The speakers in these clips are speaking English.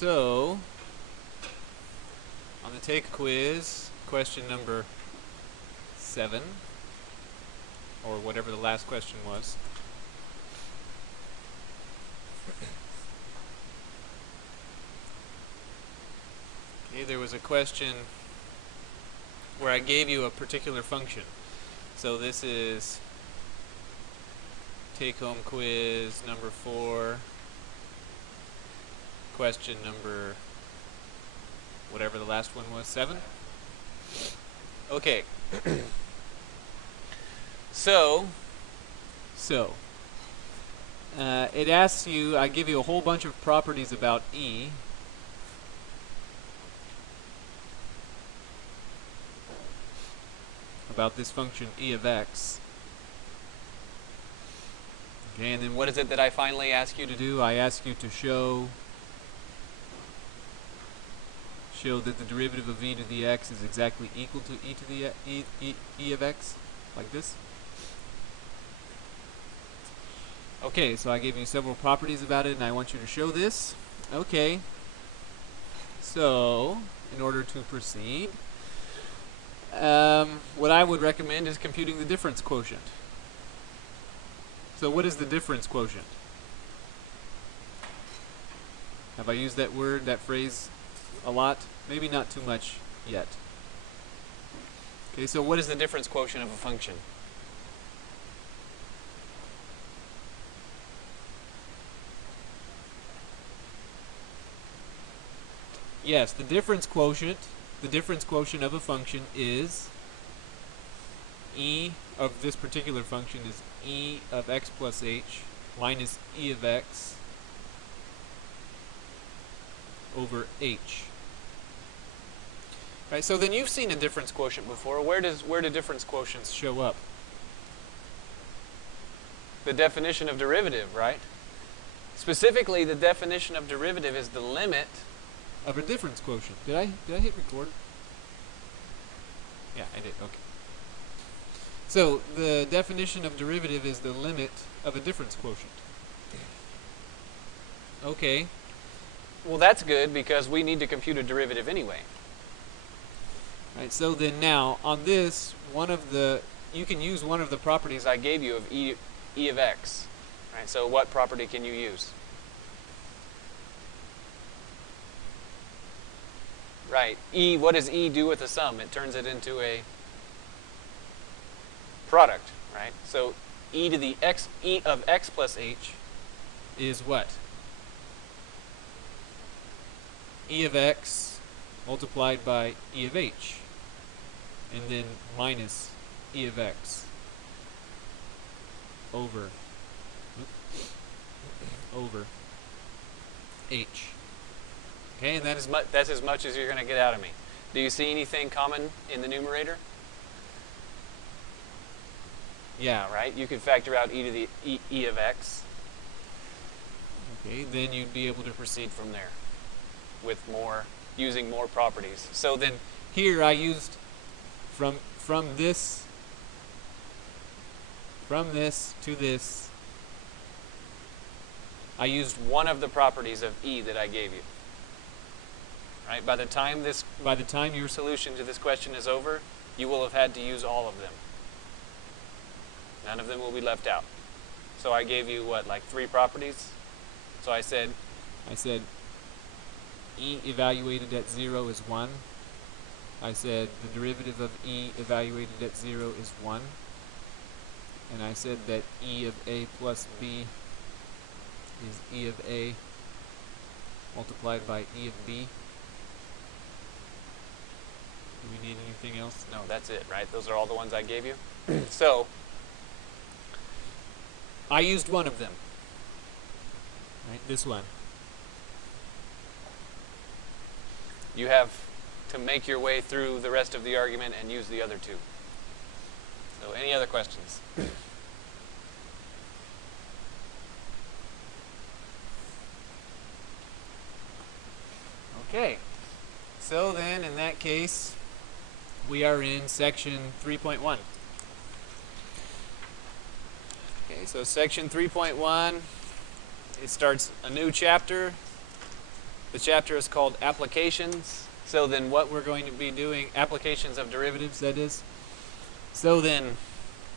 So, on the take quiz, question number 7, or whatever the last question was. Okay, there was a question where I gave you a particular function. So this is take-home quiz number 4, question number, whatever the last one was, 7? Okay. So, it asks you, I give you a whole bunch of properties about E. About this function E of x. Okay, and then what is it that I finally ask you to do? I ask you to show that the derivative of e to the x is exactly equal to e to the e of x, like this. Okay, so I gave you several properties about it, and I want you to show this. Okay. So, in order to proceed, what I would recommend is computing the difference quotient. So what is the difference quotient? Have I used that word, that phrase a lot? Maybe not too much yet. Okay, so what is the difference quotient of a function? Yes, the difference quotient of a function is e of this particular function is e of x plus h minus e of x over h. Right, so then you've seen a difference quotient before. Where do difference quotients show up? The definition of derivative, right? Specifically, the definition of derivative is the limit of a difference quotient. Did I hit record? Yeah, I did. Okay. So the definition of derivative is the limit of a difference quotient. Okay. Well, that's good because we need to compute a derivative anyway. Right. So then now on this, you can use one of the properties I gave you of e of x. Right. So what property can you use? Right. E. What does E do with a sum? It turns it into a product, right? So e to the x, e of x plus h is what? E of x multiplied by e of h, and then minus e of x over h. Okay, and that's as much as you're going to get out of me. Do you see anything common in the numerator? Yeah, right? You could factor out e to the e of x. Okay, then you'd be able to proceed from there with using more properties. So then here I used from this to this, I used one of the properties of e that I gave you. Right? By the time your solution to this question is over, you will have had to use all of them. None of them will be left out. So I gave you what, like 3 properties? So I said e evaluated at 0 is 1. I said the derivative of e evaluated at 0 is 1. And I said that e of a plus b is e of a multiplied by e of b. Do we need anything else? No, that's it, right? Those are all the ones I gave you. So I used one of them. Right, this one. You have to make your way through the rest of the argument and use the other 2. So any other questions? Okay. So then in that case, we are in section 3.1. Okay, so section 3.1, it starts a new chapter. The chapter is called Applications. So then what we're going to be doing, applications of derivatives, that is. So then,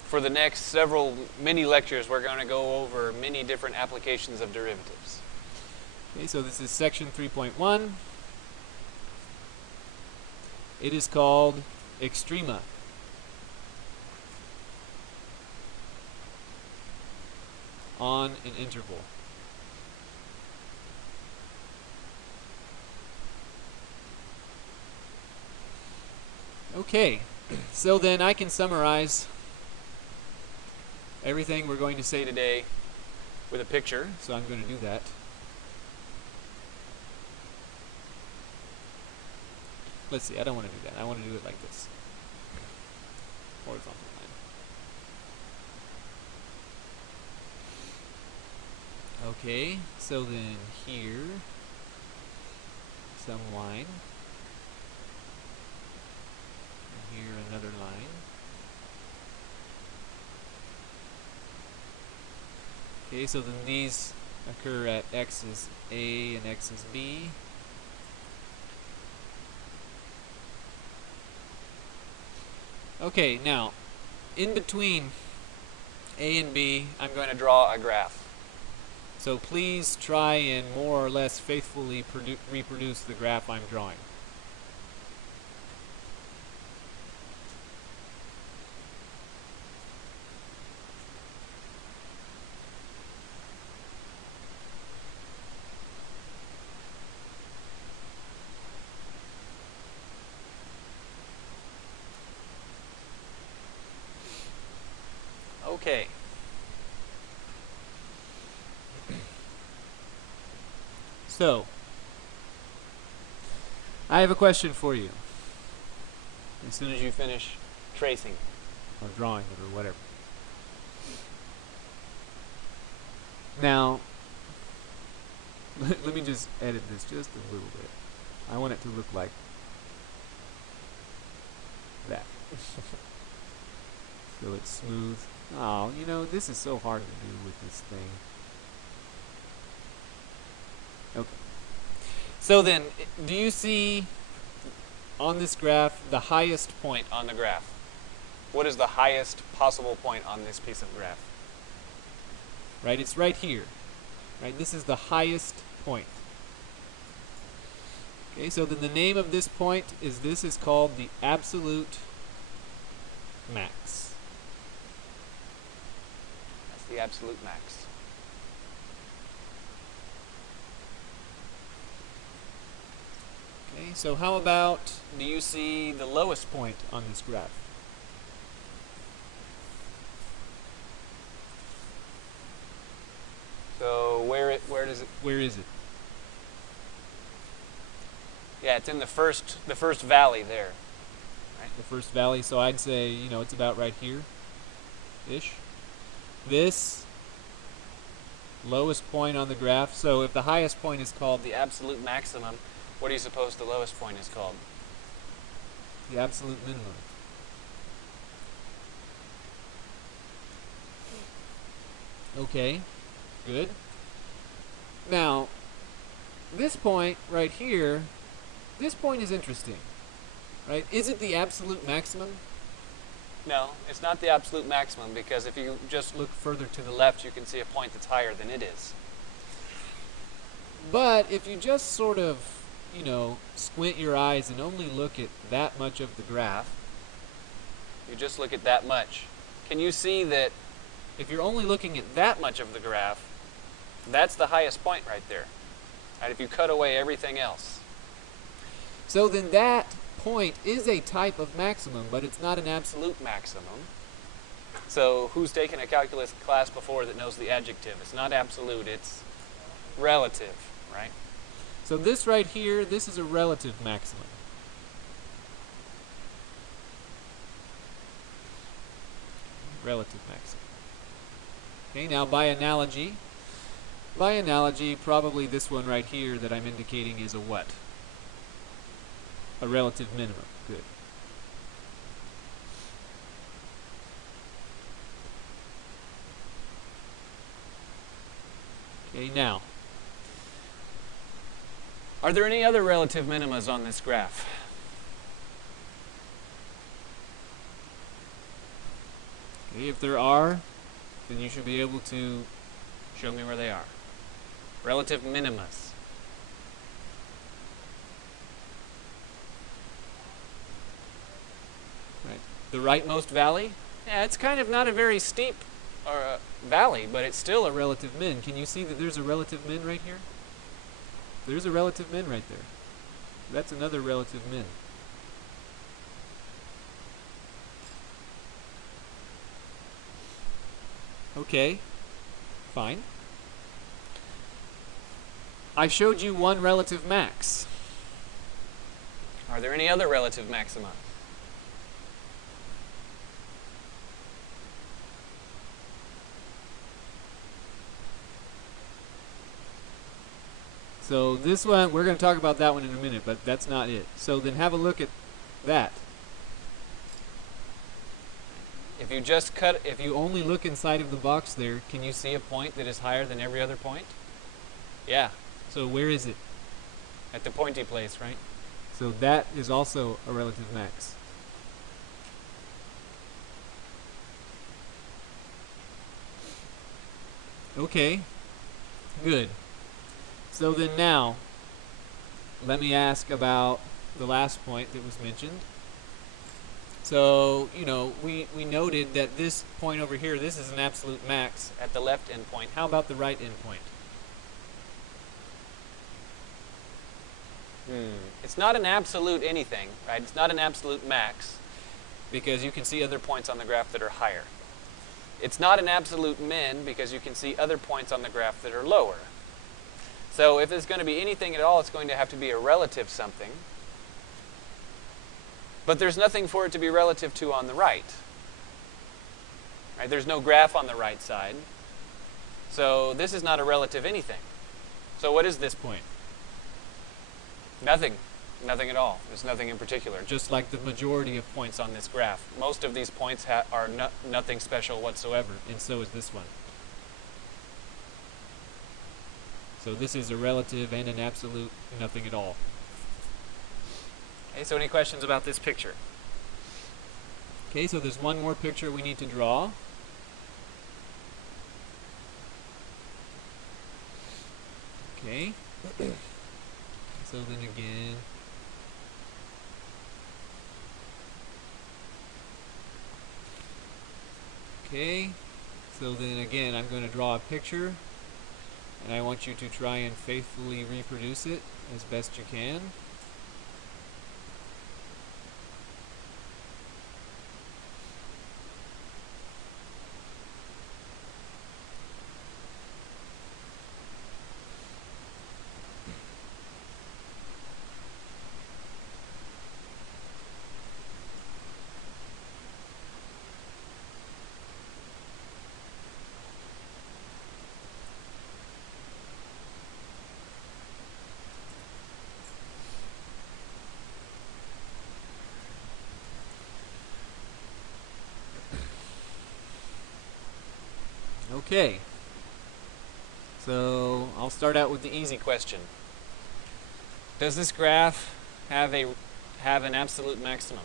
for the next many lectures, we're going to go over many different applications of derivatives. Okay, so this is section 3.1. It is called Extrema. On an interval. Okay, so then I can summarize everything we're going to say today with a picture, so I'm going to do that. Let's see, I don't want to do that. I want to do it like this. Horizontal line. Okay, so then here, some line. And here another line. Okay, so then these occur at x is A and x is B. Okay, now, in between A and B, I'm going to draw a graph. So please try and more or less faithfully reproduce the graph I'm drawing. Okay. So, I have a question for you. As soon as you finish tracing or drawing it or whatever. Now, let me just edit this just a little bit. I want it to look like that. So it's smooth. Oh, you know, this is so hard to do with this thing. Okay. So then, do you see on this graph the highest point on the graph? What is the highest possible point on this piece of graph? Right, it's right here. Right, this is the highest point. Okay, so then the name of this point is called the absolute max. That's the absolute max. Okay, so how about, do you see the lowest point on this graph? So where is it? Yeah, it's in the first valley there. Right? The first valley, so I'd say, you know, it's about right here ish. This lowest point on the graph, so if the highest point is called the absolute maximum, what do you suppose the lowest point is called? The absolute minimum. Okay, good. Now, this point right here, this point is interesting, right? Is it the absolute maximum? No, it's not the absolute maximum, because if you just look further to the left, you can see a point that's higher than it is. But if you just sort of, you know, squint your eyes and only look at that much of the graph, you just look at that much, can you see that if you're only looking at that much of the graph, that's the highest point right there, right? If you cut away everything else. So then that point is a type of maximum, but it's not an absolute maximum. So who's taken a calculus class before that knows the adjective? It's not absolute, it's relative, right? So this right here, this is a relative maximum. Relative maximum. Okay, now by analogy, probably this one right here that I'm indicating is a what? A relative minimum. Good. Okay, now, Are there any other relative minimas on this graph? Okay, if there are, then you should be able to show me where they are. Relative minimas. Right. The rightmost valley? Yeah, it's kind of not a very steep valley, but it's still a relative min. Can you see that there's a relative min right here? There's a relative min right there. That's another relative min. Okay, fine. I showed you one relative max. Are there any other relative maxima? So this one, we're going to talk about that one in a minute, but that's not it. So then have a look at that. If you only look inside of the box there, can you see a point that is higher than every other point? Yeah. So where is it? At the pointy place, right? So that is also a relative max. Okay. Good. So then now, let me ask about the last point that was mentioned. So, you know, we noted that this point over here, this is an absolute max at the left endpoint. How about the right endpoint? It's not an absolute anything, right? It's not an absolute max, because you can see other points on the graph that are higher. It's not an absolute min, because you can see other points on the graph that are lower. So if there's going to be anything at all, it's going to have to be a relative something. But there's nothing for it to be relative to on the right. Right? There's no graph on the right side. So this is not a relative anything. So what is this point? Nothing. Nothing at all. There's nothing in particular. Just like the majority of points on this graph. Most of these points are nothing special whatsoever, and so is this one. So this is a relative and an absolute nothing at all. Okay, so any questions about this picture? Okay, so there's one more picture we need to draw. Okay. So then again, okay, so then again I'm going to draw a picture, and I want you to try and faithfully reproduce it as best you can. Okay, so I'll start out with the easy question. Does this graph have an absolute maximum?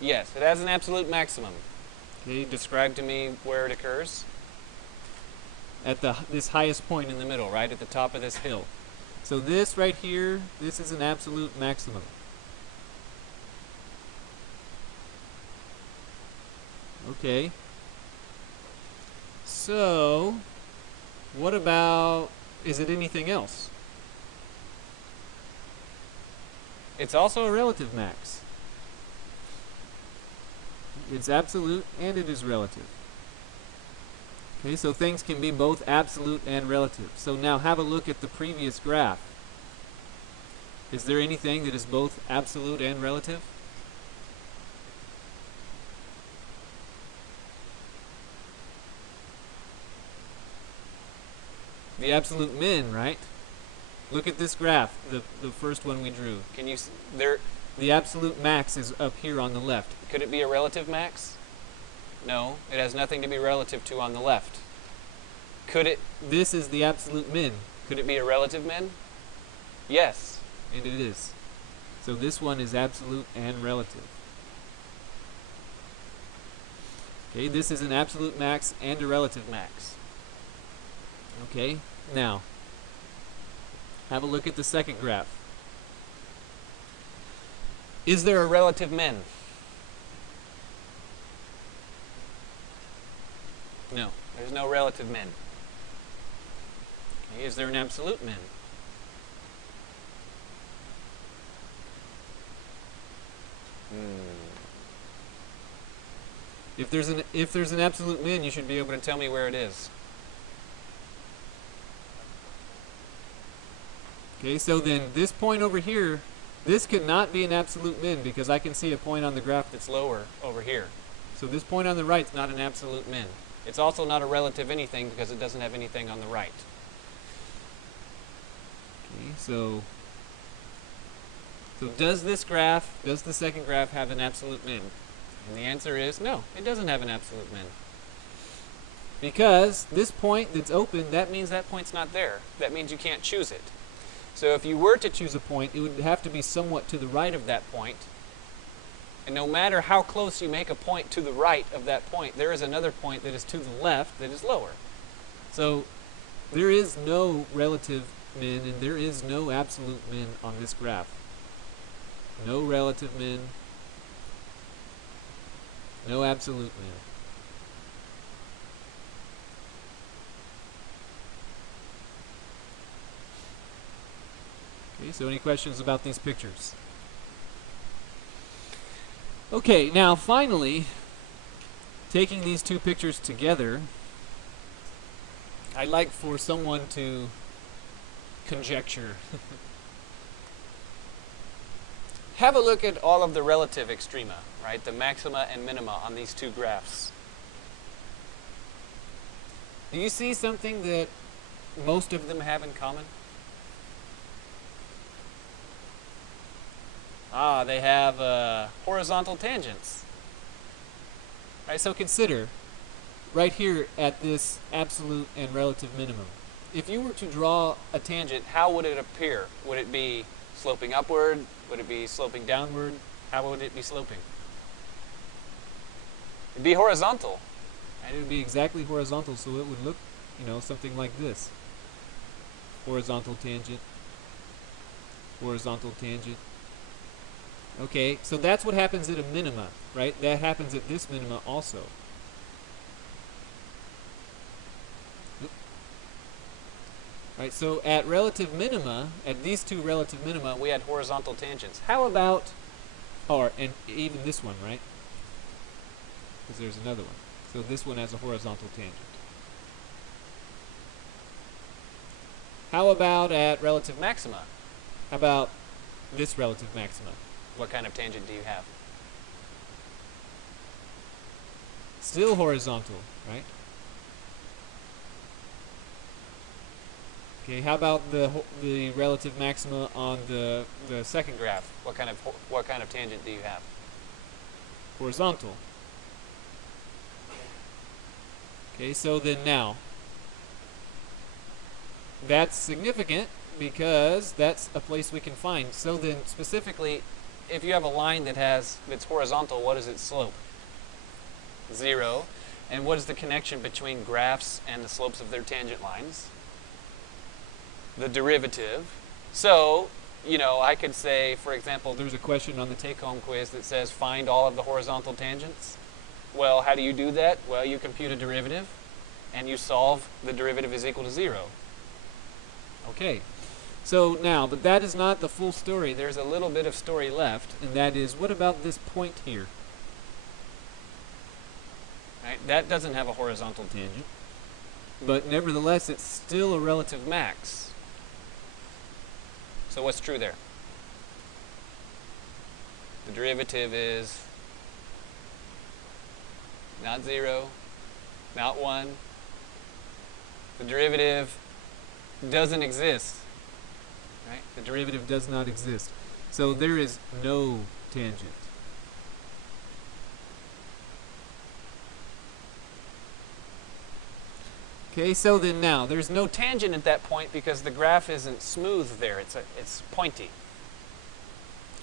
Yes, it has an absolute maximum. Okay, describe to me where it occurs. At this highest point in the middle, right at the top of this hill. So this right here, this is an absolute maximum. Okay. So, what about, is it anything else? It's also a relative max. It's absolute and it is relative. Okay, so things can be both absolute and relative. So now have a look at the previous graph. Is there anything that is both absolute and relative? The absolute min, right? Look at this graph, the first one we drew. Can you the absolute max is up here on the left. Could it be a relative max? No, it has nothing to be relative to on the left. This is the absolute min. Could it be a relative min? Yes, and it is. So this one is absolute and relative. Okay, this is an absolute max and a relative max. Okay, now, have a look at the second graph. Is there a relative min? No, there's no relative min. Okay, is there an absolute min? If there's an absolute min, you should be able to tell me where it is. Okay, so then this point over here, this could not be an absolute min because I can see a point on the graph that's lower over here. So this point on the right is not an absolute min. It's also not a relative anything because it doesn't have anything on the right. Okay, so does the second graph have an absolute min? And the answer is no, it doesn't have an absolute min. Because this point that's open, that means that point's not there. That means you can't choose it. So if you were to choose a point, it would have to be somewhat to the right of that point. And no matter how close you make a point to the right of that point, there is another point that is to the left that is lower. So there is no relative min and there is no absolute min on this graph. No relative min, no absolute min. Okay, so any questions about these pictures? Okay, now finally, taking these two pictures together, I'd like for someone to conjecture. Have a look at all of the relative extrema, right? The maxima and minima on these two graphs. Do you see something that most of them have in common? They have horizontal tangents. Right, so consider right here at this absolute and relative minimum. If you were to draw a tangent, how would it appear? Would it be sloping upward? Would it be sloping downward? How would it be sloping? It'd be horizontal. And it would be exactly horizontal, so it would look, something like this. Horizontal tangent. Horizontal tangent. Okay, so that's what happens at a minima, right? That happens at this minima also. Right, so at relative minima, at these two relative minima, we had horizontal tangents. How about, and even this one, right? Because there's another one. So this one has a horizontal tangent. How about at relative maxima? How about this relative maxima? What kind of tangent do you have? Still horizontal, right? Okay, how about the relative maxima on the second graph? What kind of tangent do you have? Horizontal. Okay, so then now that's significant because that's a place we can find. So then specifically, if you have a line that's horizontal, what is its slope? 0. And what is the connection between graphs and the slopes of their tangent lines? The derivative. So, I could say, for example, there's a question on the take-home quiz that says find all of the horizontal tangents. Well, how do you do that? Well, you compute a derivative and you solve the derivative is equal to 0. Okay. So now, but that is not the full story. There's a little bit of story left, and that is, what about this point here? Right? That doesn't have a horizontal tangent, but nevertheless, it's still a relative max. So what's true there? The derivative is not 0, not 1. The derivative doesn't exist. Right? The derivative does not exist. So there is no tangent. Okay, so then now, there's no tangent at that point because the graph isn't smooth there, it's pointy.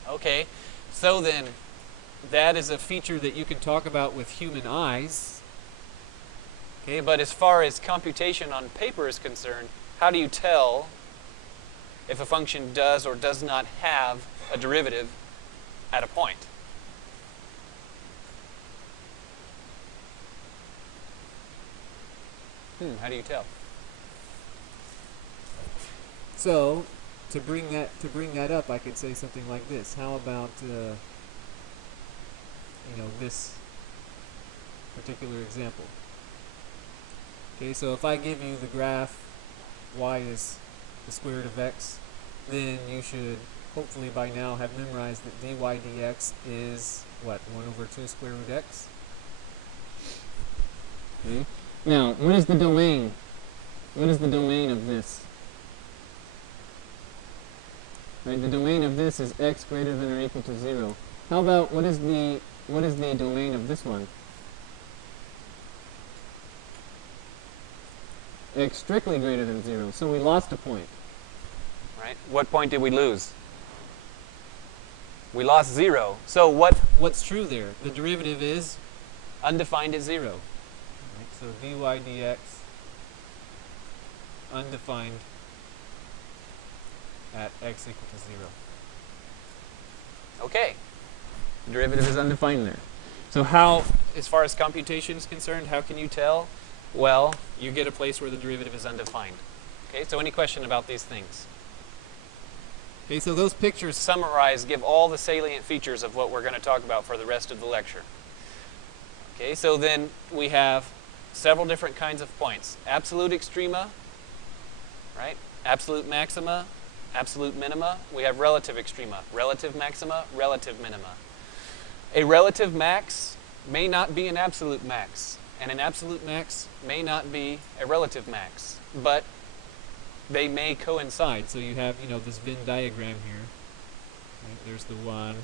Okay, so then that is a feature that you can talk about with human eyes. Okay, but as far as computation on paper is concerned, how do you tell if a function does or does not have a derivative at a point? How do you tell? So, to bring that up, I could say something like this. How about this particular example? Okay, so if I give you the graph y is the square root of x, then you should hopefully by now have memorized that dy dx is what, 1 over 2 square root x? Okay. Now, what is the domain? What is the domain of this? Right, the domain of this is x greater than or equal to 0. How about what is the domain of this one? X strictly greater than 0. So we lost a point. Right? What point did we lose? We lost 0. So what's true there? The derivative is undefined at 0. Right? So dy dx undefined at x equal to 0. Okay. The derivative is undefined there. So how, as far as computation is concerned, how can you tell? Well, you get a place where the derivative is undefined. Okay, so any question about these things? Okay, so those pictures summarize, give all the salient features of what we're going to talk about for the rest of the lecture. Okay, so then we have several different kinds of points. Absolute extrema, right? Absolute maxima, absolute minima. We have relative extrema, relative maxima, relative minima. A relative max may not be an absolute max, and an absolute max may not be a relative max, but they may coincide. So you have, this Venn diagram here. Right? There's the one,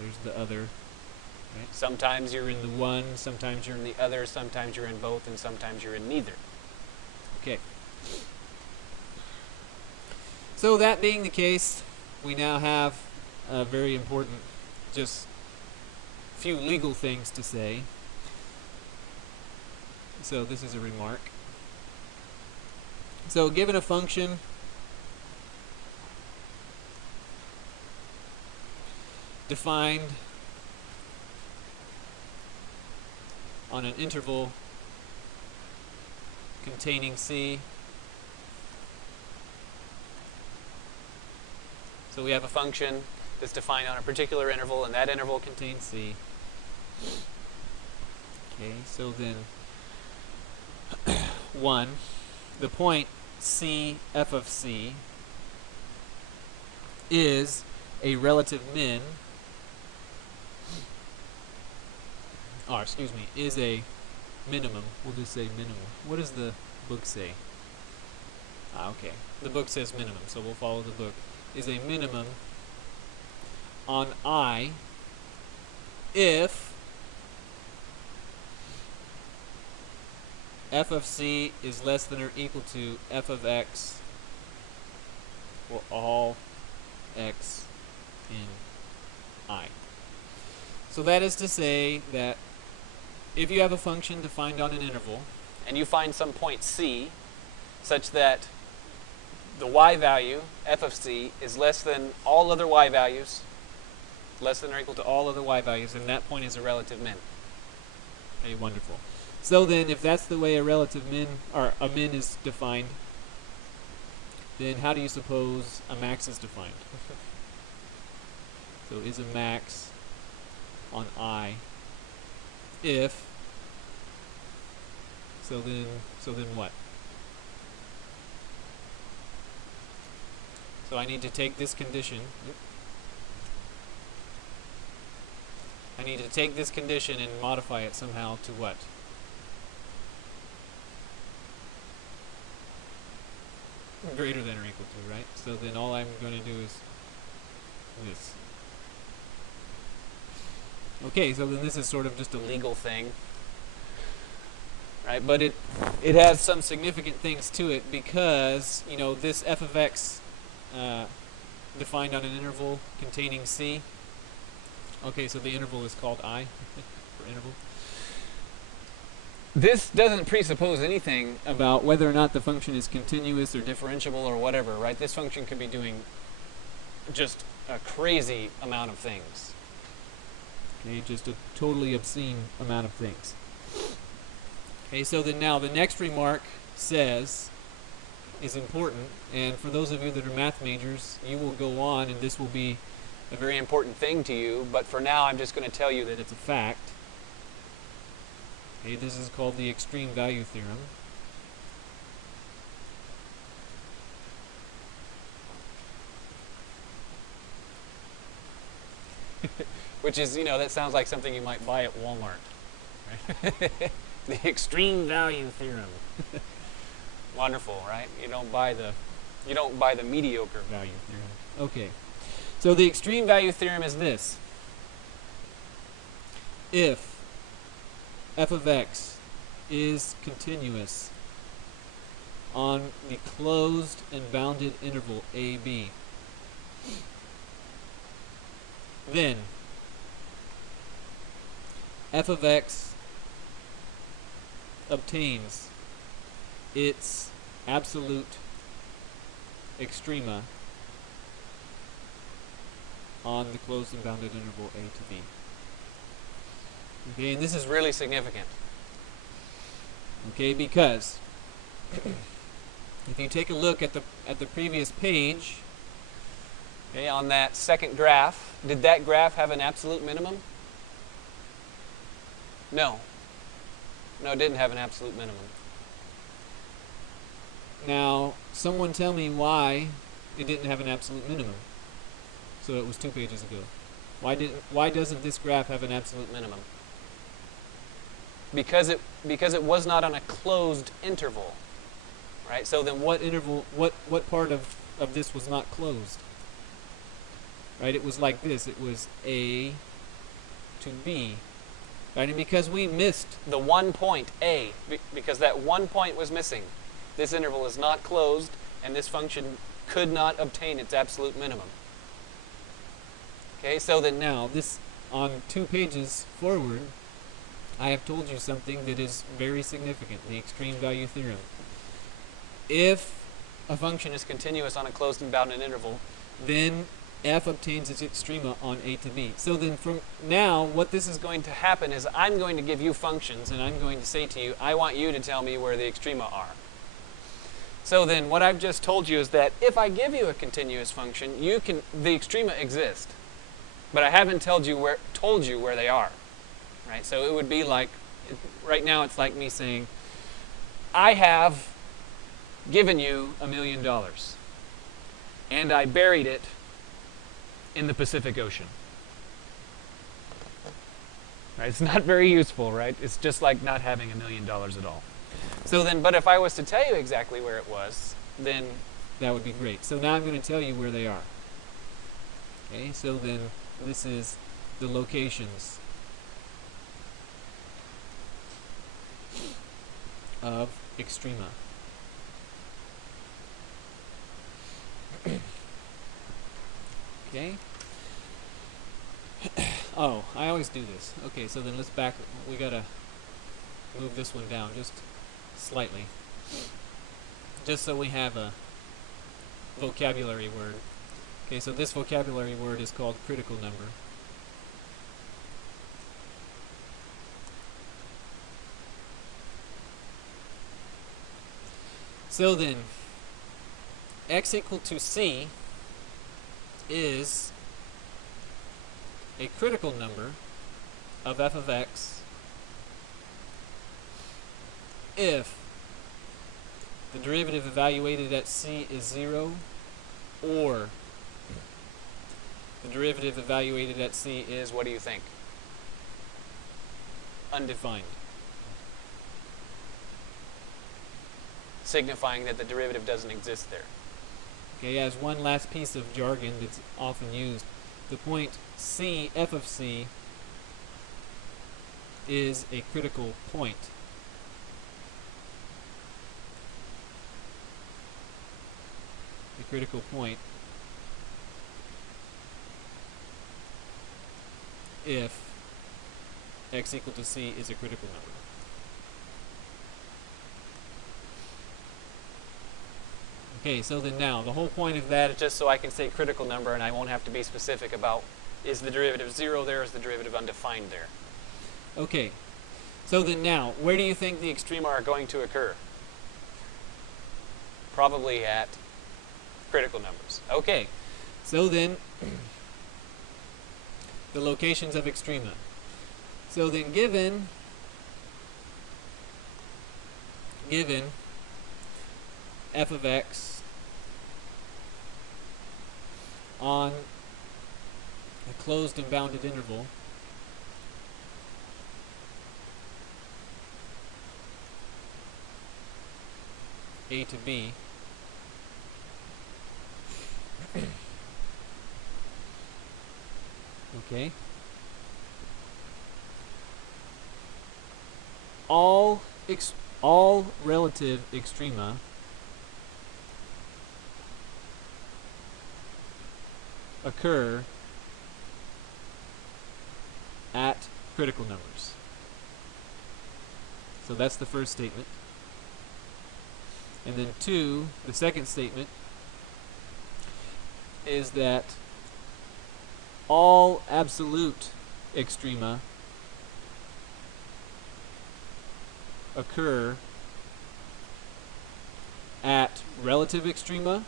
there's the other. Right? Sometimes you're in the one, sometimes you're in the other, sometimes you're in both, and sometimes you're in neither. Okay. So that being the case, we now have a very important, just few legal things to say. So this is a remark. So given a function defined on an interval containing c, so we have a function that's defined on a particular interval, and that interval contains c. Okay, so then 1, the point c f of c is a relative min, is a minimum. We'll just say minimum. What does the book say? Okay, the book says minimum, so we'll follow the book. Is a minimum on I if f of c is less than or equal to f of x for all x in I. So that is to say that if you have a function defined on an interval and you find some point c such that the y value, f of c, is less than all other y values, less than or equal to all other y values, then that point is a relative min. Okay, wonderful. So then if that's the way a relative min, or a min is defined, then how do you suppose a max is defined? So is a max on I if, so then what? So I need to take this condition. I need to take this condition and modify it somehow to what? Greater than or equal to, right? So then all I'm going to do is this. Okay, so then this is sort of just a legal thing. right? But it has some significant things to it because, you know, this f of x defined on an interval containing c. Okay, so the interval is called I for interval. This doesn't presuppose anything about whether or not the function is continuous or differentiable or whatever, right? This function could be doing just a crazy amount of things. Okay, just a totally obscene amount of things. Okay, so then now the next remark says, is important, and for those of you that are math majors, you will go on and this will be a very important thing to you, but for now I'm just going to tell you that it's a fact. Okay, this is called the extreme value theorem. Which is, you know, that sounds like something you might buy at Walmart. Right? The extreme value theorem. Wonderful, right? You don't buy the mediocre value theorem. Okay. So the extreme value theorem is this. If f of x is continuous on the closed and bounded interval AB, then f of x obtains its absolute extrema on the closed and bounded interval a to b. Okay, and this is really significant. Okay, because if you take a look at the previous page, okay, on that second graph, did that graph have an absolute minimum? No. No, it didn't have an absolute minimum. Now, someone tell me why it didn't have an absolute minimum. So it was 2 pages ago. Why doesn't this graph have an absolute minimum? Because it was not on a closed interval. Right? So then what interval, what part of this was not closed? Right? It was like this. It was A to B. Right? And because we missed the one point A, because that one point was missing, this interval is not closed, and this function could not obtain its absolute minimum. Okay, so then now, this, on 2 pages forward, I have told you something that is very significant, the extreme value theorem. If a function is continuous on a closed and bounded interval, then f obtains its extrema on a to b. So then from now, what this is going to happen is I'm going to give you functions, and I'm going to say to you, I want you to tell me where the extrema are. So then what I've just told you is that if I give you a continuous function, the extrema exist. But I haven't told you where they are. Right? So it would be like, right now it's like me saying, I have given you $1 million, and I buried it in the Pacific Ocean. Right? It's not very useful, right? It's just like not having $1 million at all. So then, but if I was to tell you exactly where it was, then that would be great. So now I'm going to tell you where they are. Okay, so then this is the locations of extrema. Okay. Oh, I always do this. Okay, so then let's back. We gotta move this one down just slightly, just so we have a vocabulary word. Okay, so this vocabulary word is called critical number. So then, x equal to c is a critical number of f of x if the derivative evaluated at c is 0, or the derivative evaluated at c is, what do you think? Undefined. Signifying that the derivative doesn't exist there. Okay, as one last piece of jargon that's often used, the point c, f of c, is a critical point. critical point if x equal to c is a critical number. Okay, so then now, the whole point of that is just so I can say critical number and I won't have to be specific about is the derivative 0 there, is the derivative undefined there. Okay, so then now, Where do you think the extrema are going to occur? Probably at critical numbers. okay, so then the locations of extrema. So then given f of x on a closed and bounded interval a to b, okay, all relative extrema occur at critical numbers. So that's the first statement. And then two, the second statement is that all absolute extrema occur at relative extrema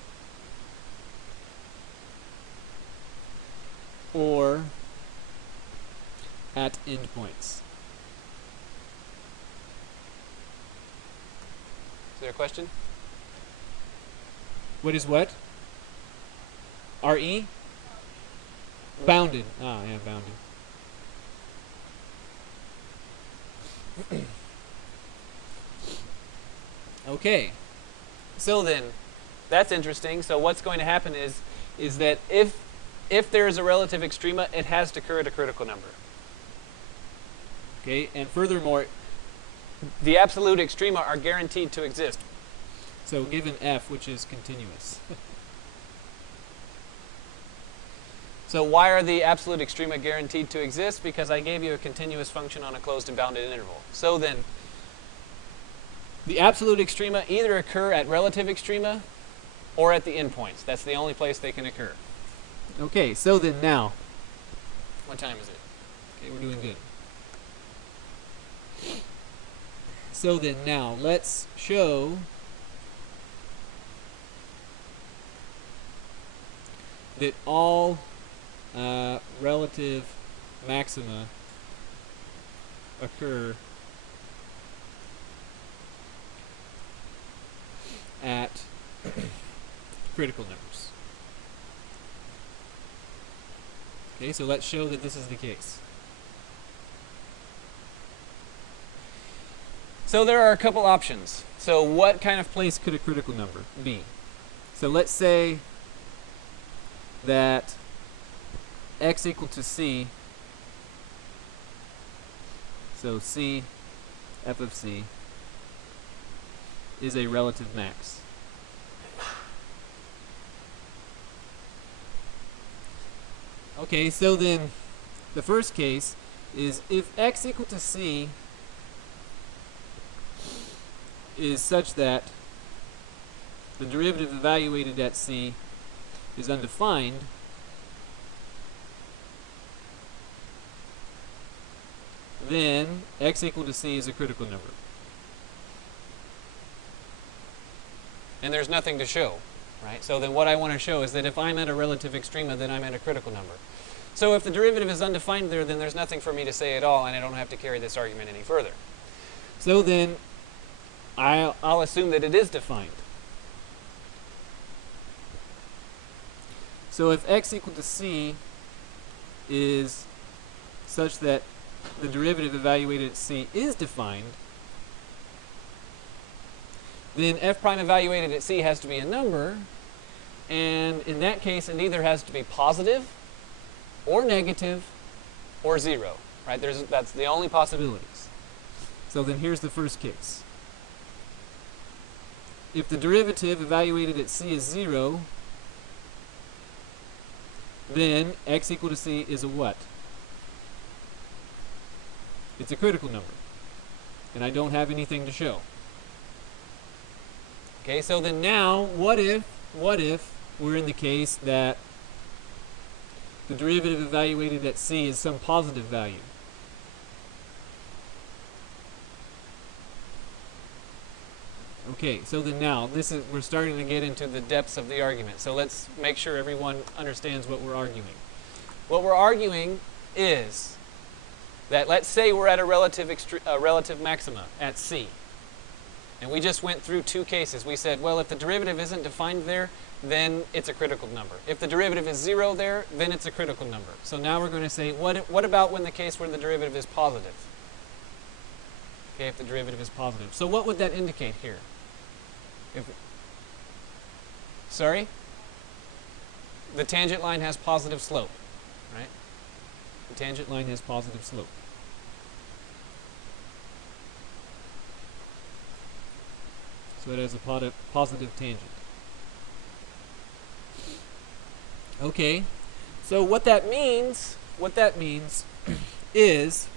or at endpoints. Is there a question? What is what? RE? Bounded. Ah, yeah, bounded. Okay. So then, that's interesting. So what's going to happen is that if there is a relative extrema, it has to occur at a critical number. Okay, and furthermore, the absolute extrema are guaranteed to exist. So given f, which is continuous. So why are the absolute extrema guaranteed to exist? Because I gave you a continuous function on a closed and bounded interval. So then, the absolute extrema either occur at relative extrema or at the endpoints. That's the only place they can occur. Okay, so then now. What time is it? Okay, we're doing good. So then now, let's show that all relative maxima occur at critical numbers. Okay, so let's show that this is the case. So there are a couple options. So what kind of Place could a critical number be? So let's say that x equal to c, so c, f of c, is a relative max. Okay, so then the first case is if x equal to c is such that the derivative evaluated at c is undefined, then x equal to c is a critical number. And there's nothing to show, right? So then what I want to show is that if I'm at a relative extrema, then I'm at a critical number. So if the derivative is undefined there, then there's nothing for me to say at all, and I don't have to carry this argument any further. So then I'll assume that it is defined. So if x equal to c is such that the derivative evaluated at c is defined, then f prime evaluated at c has to be a number, and in that case it either has to be positive or negative or 0, right? That's the only possibilities. so then here's the first case. If the derivative evaluated at c is 0, then x equal to c is a what? It's a critical number. And I don't have anything to show. Okay, so then now, what if we're in the case that the derivative evaluated at c is some positive value? Okay, so then now, we're starting to get into the depths of the argument. So let's make sure everyone understands what we're arguing. What we're arguing is that, let's say we're at a relative maxima at c. And we just went through two cases. We said, well, if the derivative isn't defined there, then it's a critical number. If the derivative is 0 there, then it's a critical number. So now we're going to say, what about when the case where the derivative is positive? Okay, if the derivative is positive. So what would that indicate here? Sorry? The tangent line has positive slope, right? The tangent line has positive slope. So it has a positive tangent. Okay, so what that means is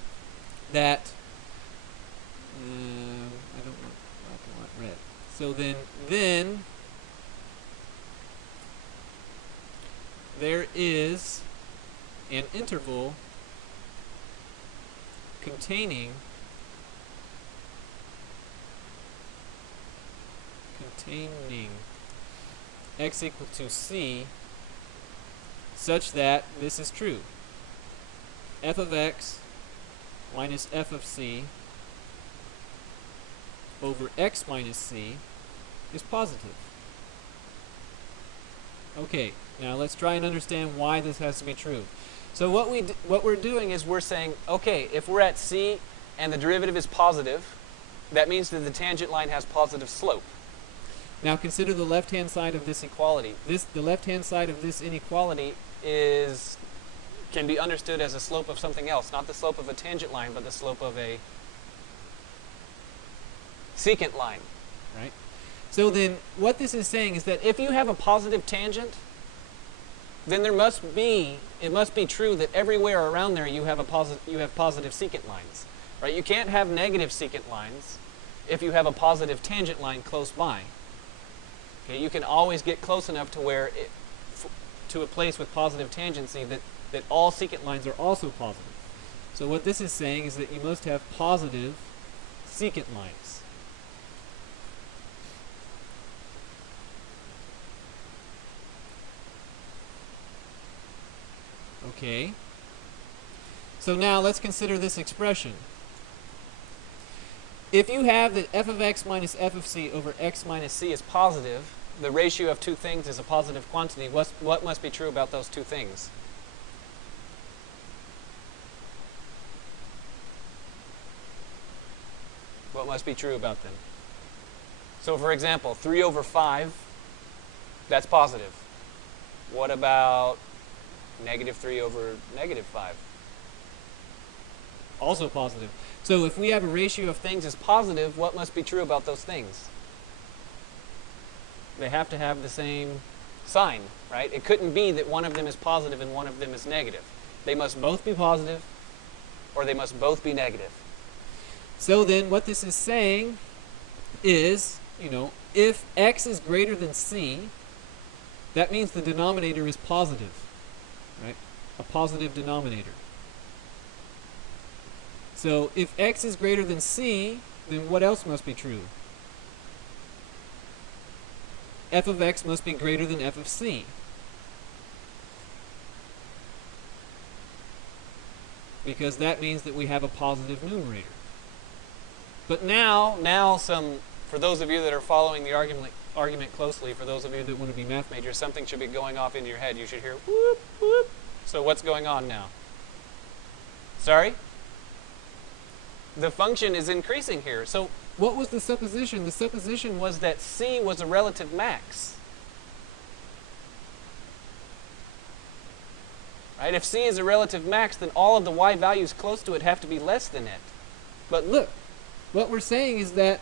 that I don't want red. So then there is an interval containing x equal to c such that this is true. F of x minus f of c over x minus c is positive. Okay, now let's try and understand why this has to be true. So what we're doing is we're saying, okay, if we're at c and the derivative is positive, that means that the tangent line has positive slope. Now consider the left-hand side of this equality. The left-hand side of this inequality can be understood as a slope of something else, not the slope of a tangent line, but the slope of a secant line, right? So then what this is saying is that if you have a positive tangent, then it must be true that everywhere around there you have positive secant lines, right? You can't have negative secant lines if you have a positive tangent line close by. Okay, you can always get close enough to to a place with positive tangency that all secant lines are also positive. So what this is saying is that you must have positive secant lines. Okay. So now let's consider this expression. If you have that f of x minus f of c over x minus c is positive, the ratio of two things is a positive quantity, what must be true about those two things? What must be true about them? So for example, 3 over 5, that's positive. What about negative 3 over negative 5? Also positive. So if we have a ratio of things as positive, what must be true about those things? They have to have the same sign, right? It couldn't be that one of them is positive and one of them is negative. They must both be positive or they must both be negative. So then what this is saying is, if x is greater than c, that means the denominator is positive, right? A positive denominator. So if x is greater than c, then what else must be true? F of x must be greater than f of c. Because that means that we have a positive numerator. But now for those of you that are following the argument closely, for those of you that want to be math majors, something should be going off into your head. You should hear whoop, whoop. So what's going on now? Sorry? The function is increasing here. So what was the supposition? The supposition was that c was a relative max. Right? If c is a relative max, then all of the y values close to it have to be less than it. But look, what we're saying is that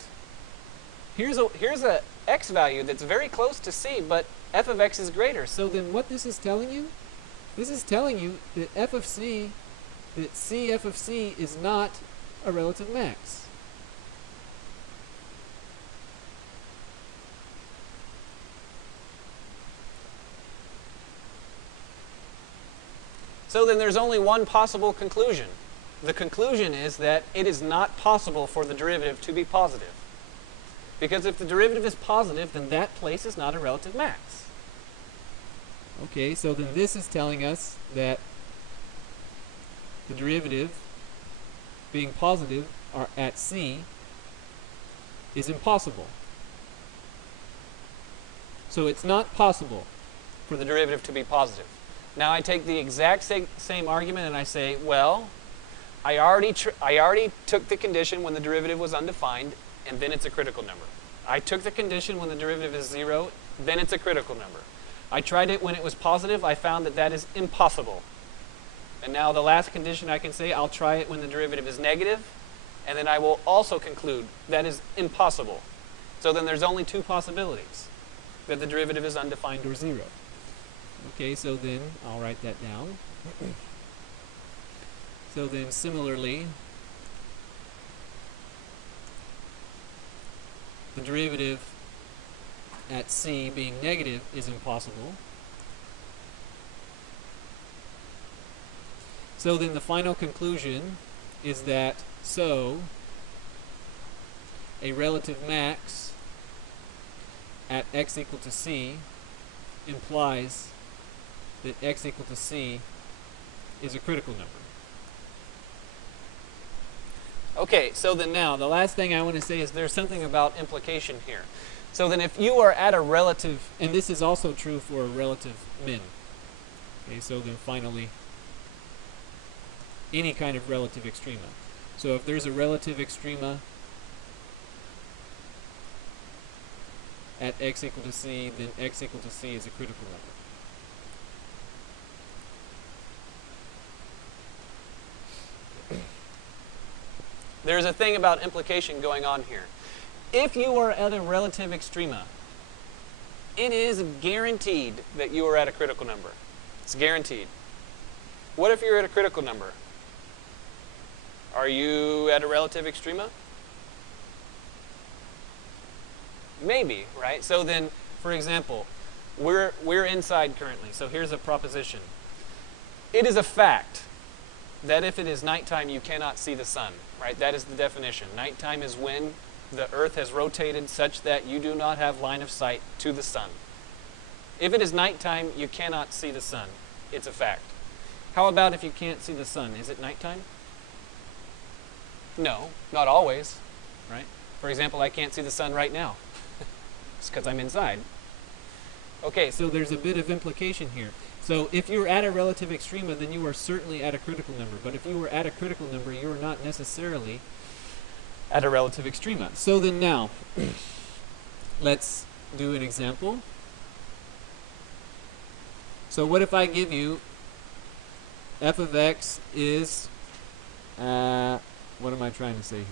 here's a x value that's very close to c, but f of x is greater. So then what this is telling you This is telling you that f of c, that cf of c is not a relative max. So then there's only one possible conclusion. The conclusion is that it is not possible for the derivative to be positive. Because if the derivative is positive, then that place is not a relative max. Okay, so then this is telling us that the derivative being positive or at c is impossible. So it's not possible For the derivative to be positive. Now I take the exact same argument and I say, well, I already took the condition when the derivative was undefined, and then it's a critical number. I took the condition when the derivative is 0, then it's a critical number. I tried it when it was positive. I found that that is impossible. And now the last condition I can say, I'll try it when the derivative is negative, and then I will also conclude that is impossible. So then there's only two possibilities, that the derivative is undefined or 0. Okay, so then I'll write that down. So then similarly, the derivative at c being negative is impossible. So then the final conclusion is that a relative max at x equal to c implies that x equal to c is a critical number. Okay, so then Now, the last thing I want to say is there's something about implication here. So then if you are at a relative, and this is also true for a relative min. Okay, so then finally, any kind of relative extrema. So if there's a relative extrema at x equal to c, then x equal to c is a critical number. there's a thing about implication going on here. If you are at a relative extrema, it is guaranteed that you are at a critical number. It's guaranteed. What if you're at a critical number? Are you at a relative extrema? Maybe, right? So then, for example, we're inside currently. So here's a proposition. It is a fact that if it is nighttime, you cannot see the sun, right? That is the definition. Nighttime is when the earth has rotated such that you do not have line of sight to the sun. If it is nighttime, you cannot see the sun. It's a fact. How about if you can't see the sun? Is it nighttime? No, not always, right? For example, I can't see the sun right now. It's because I'm inside. Okay, So there's a bit of implication here. So if you're at a relative extrema, then you are certainly at a critical number. But if you were at a critical number, you are not necessarily at a relative extrema. So then now, let's do an example. So what if I give you f of x is, what am I trying to say here?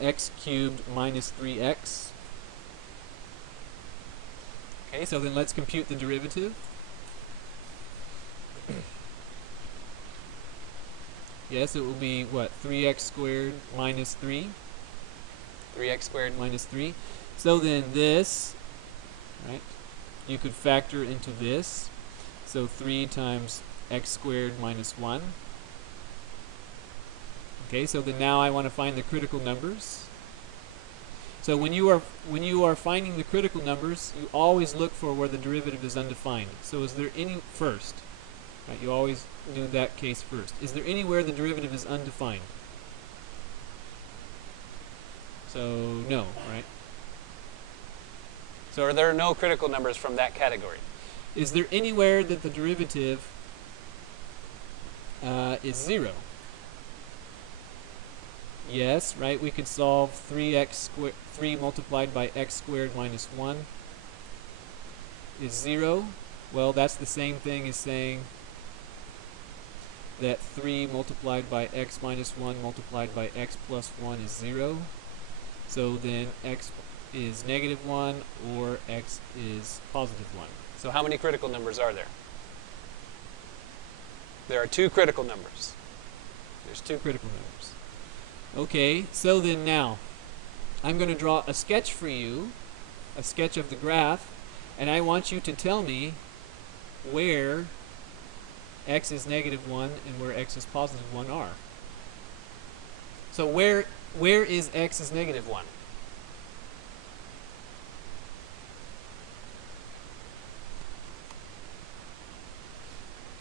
X cubed minus 3x. Okay, so then let's compute the derivative. Yes, it will be what? 3x squared minus 3. 3x squared. Minus 3. So then this, right, you could factor into this. So 3 times x squared minus 1. Okay, so then now I want to find the critical numbers. So when you are finding the critical numbers, you always look for where the derivative is undefined. So is there any first? Right, you always do that case first. Is there anywhere the derivative is undefined? So no, right? So are there no critical numbers from that category? Is there anywhere that the derivative is 0? Yes, right? We could solve 3 multiplied by x squared minus 1 is 0. Well, that's the same thing as saying that 3 multiplied by x minus 1 multiplied by x plus 1 is 0. So then x is negative 1 or x is positive 1. So how many critical numbers are there? There are 2 critical numbers. There's 2 critical numbers. Okay, so then now, I'm going to draw a sketch for you, a sketch of the graph, and I want you to tell me where x is negative 1 and where x is positive 1 are. So where is x is negative 1?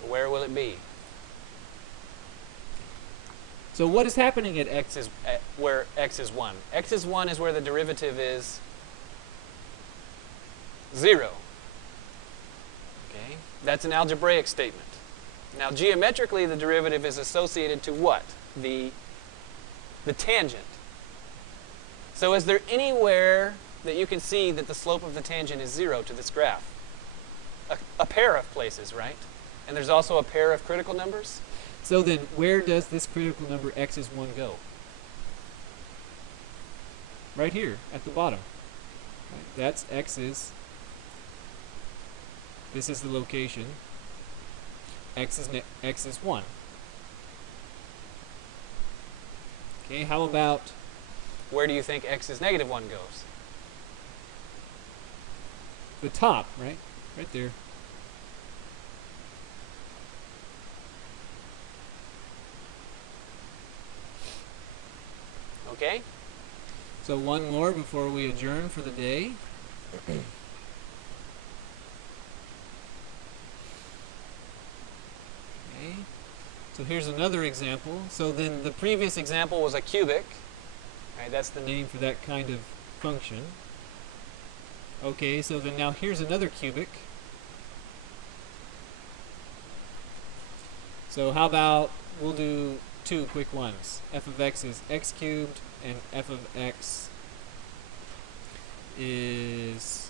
Where will it be? So what is happening at X is where x is 1. X is 1 is where the derivative is 0. Okay? That's an algebraic statement. Now geometrically the derivative is associated to what? The tangent. So is there anywhere that you can see that the slope of the tangent is 0 to this graph? A pair of places, right? And there's also a pair of critical numbers? So then, where does this critical number x is 1 go? Right here, at the bottom. Right, that's x's. This is the location. X is 1. Okay, how about... Where do you think x is negative 1 goes? The top, right? Right there. Okay? So one more before we adjourn for the day. Okay. So here's another example. So then the Previous example was a cubic. right, that's the name for that kind of function. Okay, so then now here's another cubic. So how about we'll do 2 quick ones. F of x is x cubed, and f of x is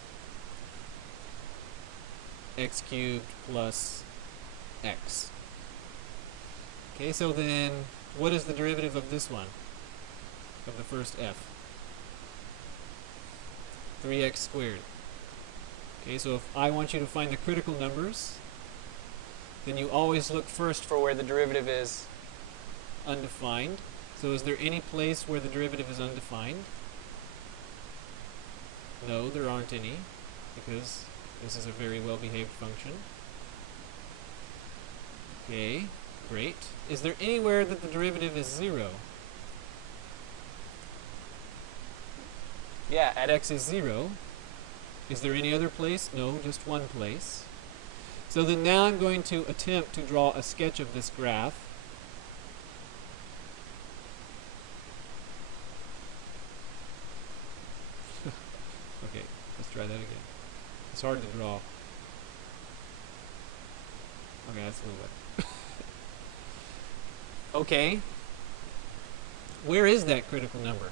x cubed plus x. Okay, so then what is the derivative of this one? Of the first f? 3x squared. Okay, so if I want you to find the critical numbers, then you always look first For where the derivative is undefined. So is there any place where the derivative is undefined? No, there aren't any, because this is a very well-behaved function. Okay, great. Is there anywhere that the derivative is 0? Yeah, At x is 0. Is there any other place? No, just one place. So then now I'm going to attempt to draw a sketch of this graph. Okay, let's try that again. It's hard to draw. Okay, that's a little better. Okay. Where is that critical number?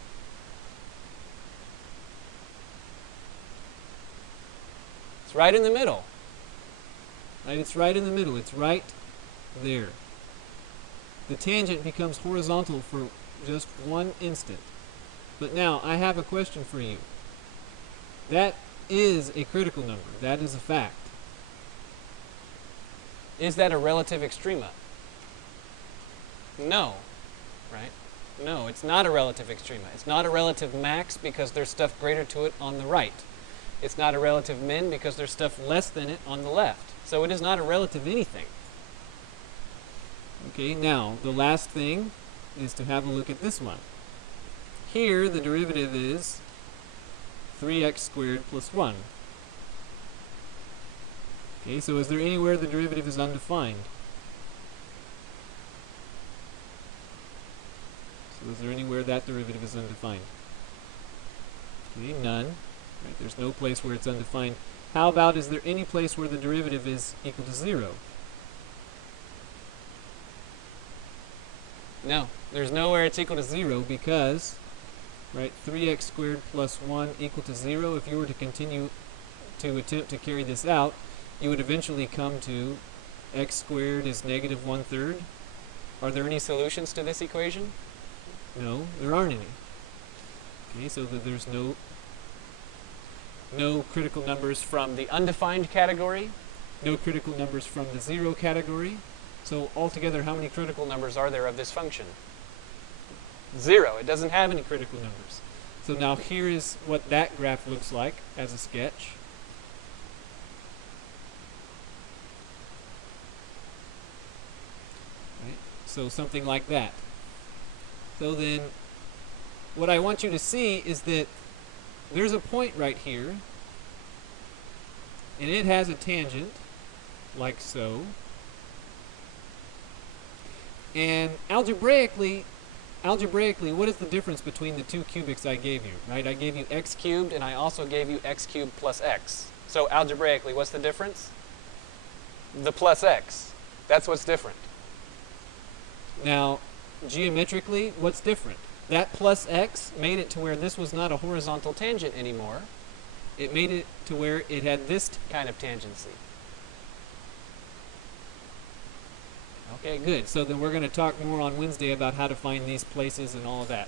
It's right in the middle. Right, it's right in the middle. It's right there. The tangent becomes horizontal for just one instant. But now, I have a question for you. That is a critical number. That is a fact. Is that a relative extrema? No, right? No, it's not a relative extrema. It's not a relative max because there's stuff greater to it on the right. It's not a relative min because there's stuff less than it on the left. So it is not a relative anything. Okay, now the last thing is to have a look at this one. Here the derivative is 3x squared plus 1. Okay, so is there anywhere the derivative is undefined? So is there anywhere that derivative is undefined? Okay, none. Right, there's no place where it's undefined. How about, is there any place where the derivative is equal to 0? No, there's nowhere it's equal to 0 because, right, 3x squared plus 1 equal to 0. If you were to continue to attempt to carry this out, you would eventually come to x squared is negative 1/3. Are there any solutions to this equation? No, there aren't any. Okay, so there's no No critical numbers from The undefined category, no critical numbers from the 0 category. So altogether, how many critical numbers are there of this function? 0. It doesn't have any critical numbers? So now here is what that graph looks like as a sketch. Right? So something like that. So then what I want you to see is that there's a point right here, and it has a tangent, like so. And algebraically, what is the difference between the two cubics I gave you? Right? I gave you x cubed, and I also gave you x cubed plus x. So algebraically, what's the difference? The plus x. That's what's different. Now, geometrically, what's different? That plus x made it to where this was not a horizontal tangent anymore. It made it to where it had this kind of tangency. Okay, good. So then we're going to talk more on Wednesday about how to find these places and all of that.